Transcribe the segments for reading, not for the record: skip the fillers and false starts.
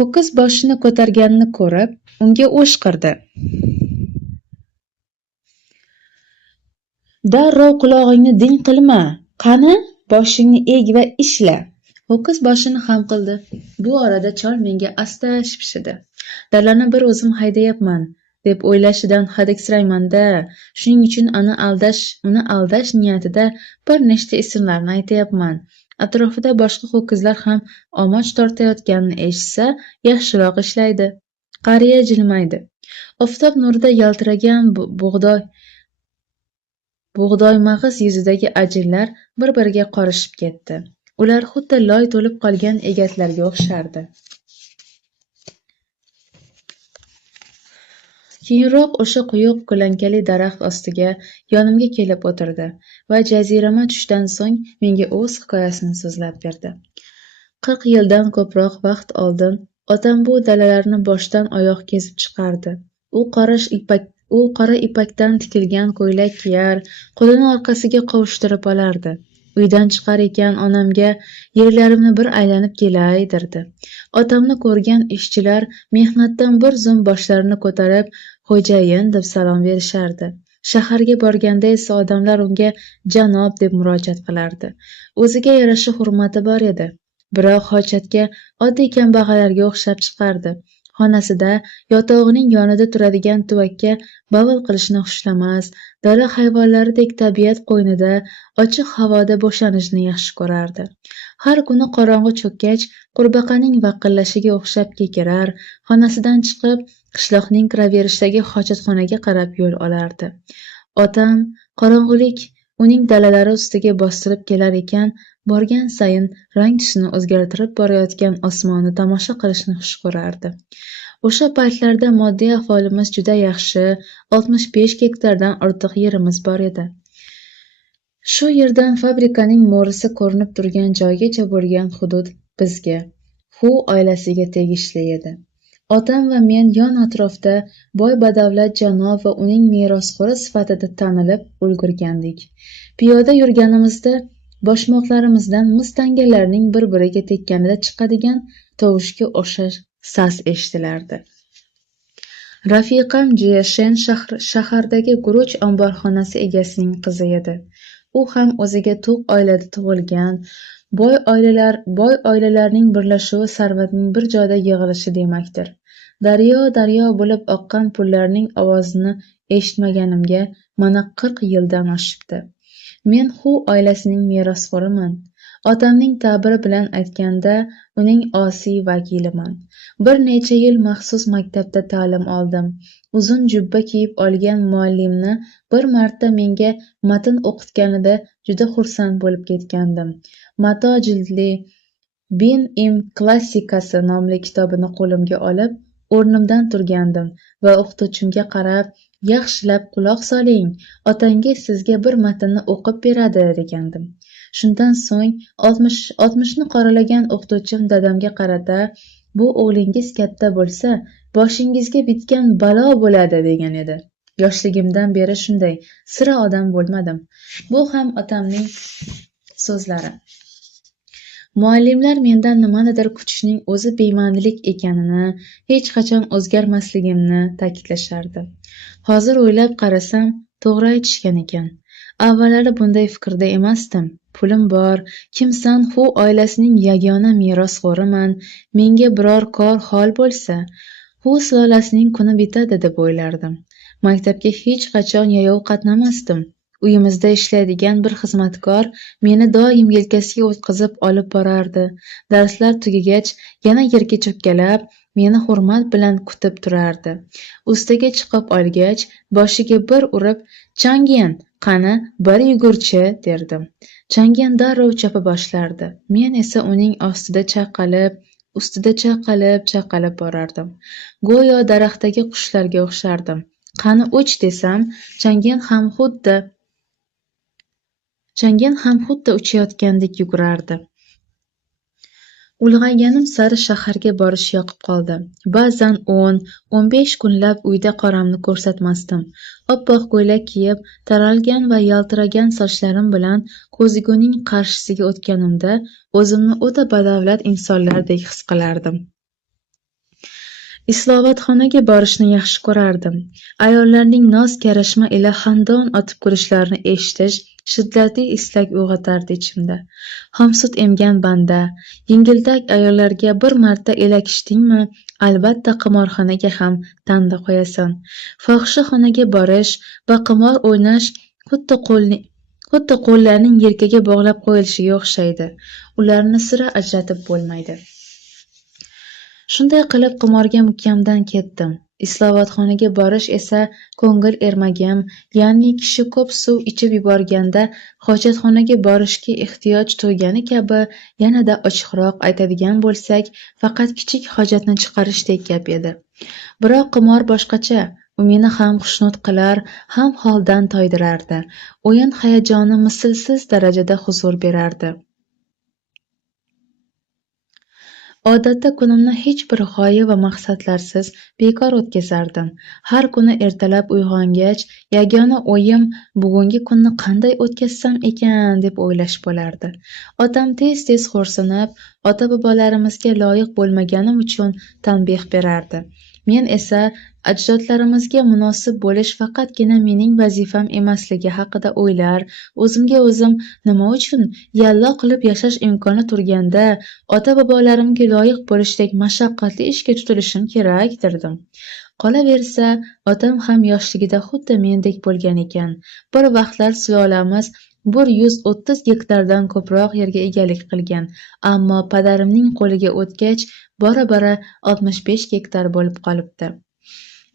Ho'kiz boshini ko'targanini ko'rib, unga o'shqirdi. Darrov qulog'ingni ding qilma, qani, boshingni eg va ishla. Ho'kiz boshini xam qildi. Bu orada chol menga asta shipshidi. Dalani bir o'zim haydayapman, deb o'ylashidan hadiksirayman-da. Shuning uchun uni aldash niyatida bir nechta ismlarni aytayapman. Atrofida boshqa ho'kizlar ham omoch tortayotganini eshitsa, yaxshiroq ishlaydi. Qariya jilmaydi. Oftob nurida yaltiragan bug'doymag'iz yuzidagi ajinlar bir-biriga qorishib ketdi. Ular xuddi loy to'lib qolgan egatlarga o'xshardi. Keyinroq o'sha quyuq ko'lankali daraxt ostiga yonimga kelib o'tirdi va jazirama tushdan so'ng menga o'z hikoyasini so'zlab berdi. 40 yildan ko'proq vaqt oldin otam bu dalalarni boshdan oyoq kezib chiqardi. U qora ipakdan tikilgan ko'ylak kiyar, qo'lini orqasiga qovushtirib olardi. Uydan chiqar ekan onamga yerlarimni bir aylanib kelay derdi. Otamni ko'rgan ishchilar mehnatdan bir zum boshlarini ko'tarib, xo'jayin deb salom berishardi. Shaharga borganda esa odamlar unga janob deb murojaat qilardi. O'ziga yarasha hurmati bor edi. Biroq hojatga oddiy kambag'allarga o'xshab chiqardi. Xonasida yotog'ining yonida turadigan tuvakka bavul qilishni xushlamas, dala hayvonlaridek tabiat qo'ynida ochiq havoda bo'shanishni yaxshi ko'rardi. Har kuni qorong'i cho'kkach, qurbaqaning vaqillashiga o'xshab kekirar, xonasidan chiqib, qishloqning kiraverishidagi hojatxonaga qarab yo'l olardi. Otam qorong'ulik uning dalalari ustiga bostirib kelar ekan, borgan sayin rang tusini o'zgartirib borayotgan osmonni tomosha qilishni xush ko'rardi. O'sha paytlarda moddiy ahvolimiz juda yaxshi, 65 gektardan ortiq yerimiz bor edi. Shu yerdan fabrikaning mo'risi ko'rinib turgan joygacha bo'lgan hudud bizga, Hu oilasiga tegishli edi. Otam va men yon atrofda boy badavlat janob va uning merosxo'ri sifatida tanilib ulgurgandik. Piyoda yurganimizda boshmoqlarimizdan muz tangalarning bir-biriga tekkanida chiqadigan tovushga o'xshash sas eshitilardi. Rafiqam Jiyashen shahardagi guruch omborxonasi egasining qizi edi. U ham o'ziga to'q oilada tug'ilgan. Boy oilalarning birlashuvi sarvatning bir joyda yig'ilishi demakdir. Daryo bo'lib oqqan pullarning ovozini eshitmaganimga mana 40 yildan oshibdi. Men Hu oilasining merosxo'riman. Otamning ta'biri bilan aytganda, uning osiy vakiliman. Bir necha yil maxsus maktabda ta'lim oldim. Uzun jubba kiyib olgan muallimni bir marta menga matn o'qitganida juda xursand bo'lib ketgandim. Mato jildli Bin im klassikasi nomli kitobini qo'limga olib, o'rnimdan turgandim va o'qituvchimga qarab, yaxshilab quloq soling, otangiz sizga bir matnni o'qib beradi degandim. Shundan so'ng 60ni qoralagan o'qituvchim dadamga qarata, bu o'g'lingiz katta bo'lsa, boshingizga bitgan balo bo'ladi degan edi. Yoshligimdan beri shunday, sira odam bo'lmadim. Bu ham otamning so'zlari. Muallimlar mendan nimanidir kutishning o'zi bema'nilik ekanini, hech qachon o'zgarmasligimni ta'kidlashardi. Hozir o'ylab qarasam, to'g'ri aytishgan ekan. Avvallari bunday fikrda emasdim. Pulim bor, kimsan Hu oilasining yagona merosxo'riman, menga biror kor hol bo'lsa, Hu sulolasining kuni bitadi deb o'ylardim. Maktabga hech qachon yayov qatnamasdim. Uyimizda ishlaydigan bir xizmatkor meni doim yelkasiga o'tkazib olib borardi. Darslar tugagach, yana yerga cho'kkalab, meni hurmat bilan kutib turardi. Ustiga chiqib olgach, boshiga bir urib, "Changyan, qani, bir yugurchi" derdim. Changyan darrov chopa boshlardi. Men esa uning ustida chaqalib borardim. Go'yo daraxtdagi qushlarga o'xshardim. Qani uch desam, Changyan ham xuddi uchayotgandek yugurardi. Ulg'ayganim sari shaharga borish yoqib qoldi. Ba'zan 10-15 kunlab uyda qoramni ko'rsatmasdim. Oppoq ko'ylak kiyib, taralgan va yaltiragan sochlarim bilan ko'zguning qarshisiga o'tganimda o'zimni o'ta badavlat insonlardek his qilardim. Islohotxonaga borishni yaxshi ko'rardim. Ayollarning noz-karashma ila xandon otib kulishlarini eshitish shiddatli istak uyg'otardi ichimda. Xomsut emgan banda, yengiltak ayollarga bir marta elakishdingmi, albatta qimorxonaga ham tanda qo'yasan. Fohishaxonaga borish va qimor o'ynash xuddi qo'llarning yelkaga bog'lab qo'yilishiga o'xshaydi. Ularni sira ajratib bo'lmaydi. Shunday qilib qimorga mukamdan ketdim. Islohotxonaga borish esa ko'ngil ermagim, ya'ni kishi ko'p suv ichib yuborganda hojatxonaga borishga ehtiyoj tuygani kabi, yanada ochiqroq aytadigan bo'lsak, faqat kichik hojatni chiqarishdek gap edi. Biroq qimor boshqacha. U meni ham xushnud qilar, ham holdan toydirardi. O'yin hayajoni mislsiz darajada huzur berardi. Odatda kunimni hech bir g'oya va maqsadlarsiz bekor o'tkazardim. Har kuni ertalab uyg'ongach, yagona o'yim bugungi kunni qanday o'tkazsam ekan deb o'ylash bo'lardi. Otam tez-tez xo'rsinib, ota-bobolarimizga loyiq bo'lmaganim uchun tanbeh berardi. Men esa ajdodlarimizga munosib bo'lish faqatgina mening vazifam emasligi haqida o'ylar, o'zimga o'zim nima uchun yallo qilib yashash imkoni turganda ota-bobolarimga loyiq bo'lishdek mashaqqatli ishga tutilishim kerak derdim. Qolaversa, otam ham yoshligida xuddi mendek bo'lgan ekan. Bir vaqtlar sulolamiz 130 gektardan ko'proq yerga egalik qilgan, ammo padarimning qo'liga o'tgach, bora-bora 65 gektar bo'lib qolibdi.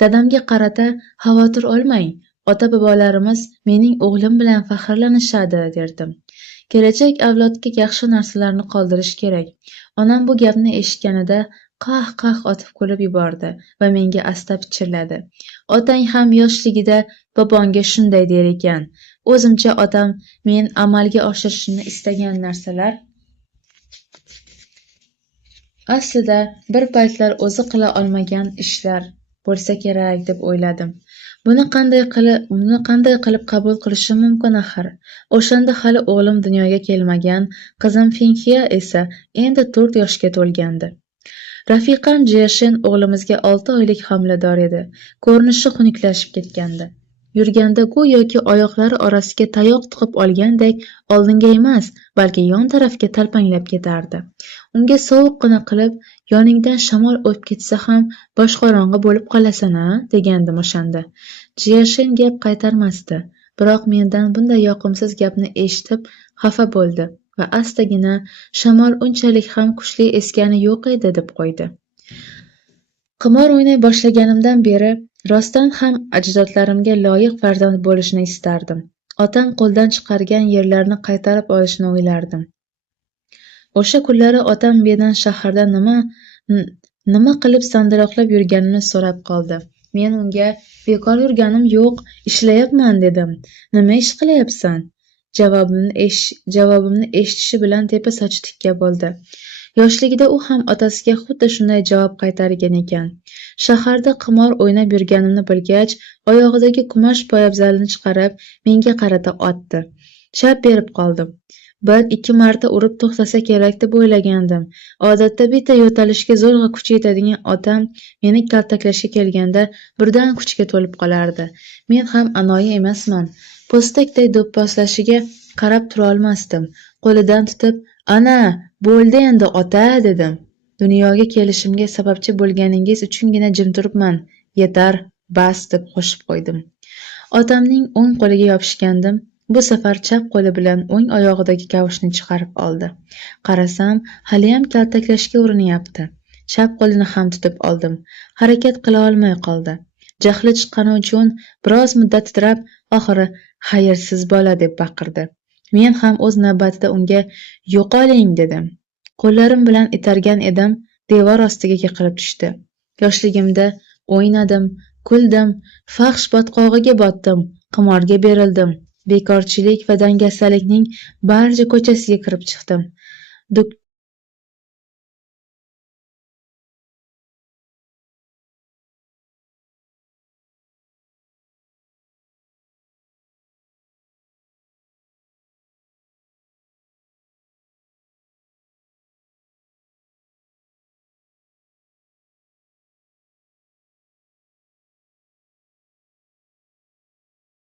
Dadamga qarata xavotir olmang, ota-bobolarimiz mening o'g'lim bilan faxrlanishadi derdim. Kelajak avlodga yaxshi narsalarni qoldirish kerak. Onam bu gapni eshitganida qah-qah otib kulib yubordi va menga asta pichirladi. Otang ham yoshligida bobongga shunday der ekan. O'zimcha otam men amalga oshirishni istagan narsalar aslida bir paytlar o'zi qila olmagan ishlar bo'lsa kerak deb o'yladim. Buni qanday qilib qabul qilishim mumkin axir? O'shanda hali o'g'lim dunyoga kelmagan, qizim Finxiya esa endi 4 yoshga to'lgandi. Rafiqam Jiyashen o'g'limizga 6 oylik homilador edi. Ko'rinishi xunuklashib ketgandi. Yurganda go'yoki oyoqlari orasiga tayoq tiqib olgandek oldinga emas, balki yon tarafga talpanglab ketardi. Unga sovuqqina qilib, yoningdan shamol o'tib ketsa ham boshqorong'i bo'lib qolasan-a, degandim o'shanda. Jiyashen gap qaytarmasdi, biroq mendan bunday yoqimsiz gapni eshitib xafa bo'ldi va astagina shamol unchalik ham kuchli esgani yo'q edi deb qo'ydi. Qimor o'ynay boshlaganimdan beri rostdan ham ajdodlarimga loyiq farzand bo'lishni istardim. Otam qo'ldan chiqargan yerlarni qaytarib olishni o'ylardim. O'sha kunlari otam mendan shaharda nima qilib sandiroqlab yurganimni so'rab qoldi. Men unga bekor yurganim yo'q, ishlayapman dedim. Nima ish qilyapsan? Javobimni eshitishi bilan tepa sochi tikka bo'ldi. Yoshligida u ham otasiga xuddi shunday javob qaytargan ekan. Shaharda qimor o'ynab yurganimni bilgach, oyog'idagi kumosh poyabzalini chiqarib, menga qarata otdi. Chap berib qoldim. 1-2 marta urib to'xtasa kerak deb o'ylagandim. Odatda bitta yo'talishga zo'rg'a kuch yetadigan otam meni kaltaklashga kelganda birdan kuchga to'lib qolardi. Men ham anoyi emasman. Po'stakday do'pposlashiga qarab tura olmasdim. Qo'lidan tutib, "Ana, bo'ldi endi ota" dedim. Dunyoga kelishimga sababchi bo'lganingiz uchungina jim turibman. Yetar, bas deb qo'shib qo'ydim. Otamning o'ng qo'liga yopishgandim. Bu safar chap qo'li bilan o'ng oyog'idagi kavushni chiqarib oldi. Qarasam, haliyam kaltaklashga urinyapti. Chap qo'lini ham tutib oldim. Harakat qila olmay qoldi. Jahli chiqqani uchun biroz muddat titrab, oxiri "Xayrsiz bola" deb baqirdi. Men ham o'z navbatida unga "Yo'qoling" dedim. Qo'llarim bilan itargan edim, devor ostiga yiqilib tushdi. Yoshligimda o'ynadim, kuldim, fahsh botqog'iga botdim, qimorga berildim. Bekorchilik va dangasalikning barcha ko'chasiga kirib chiqdim.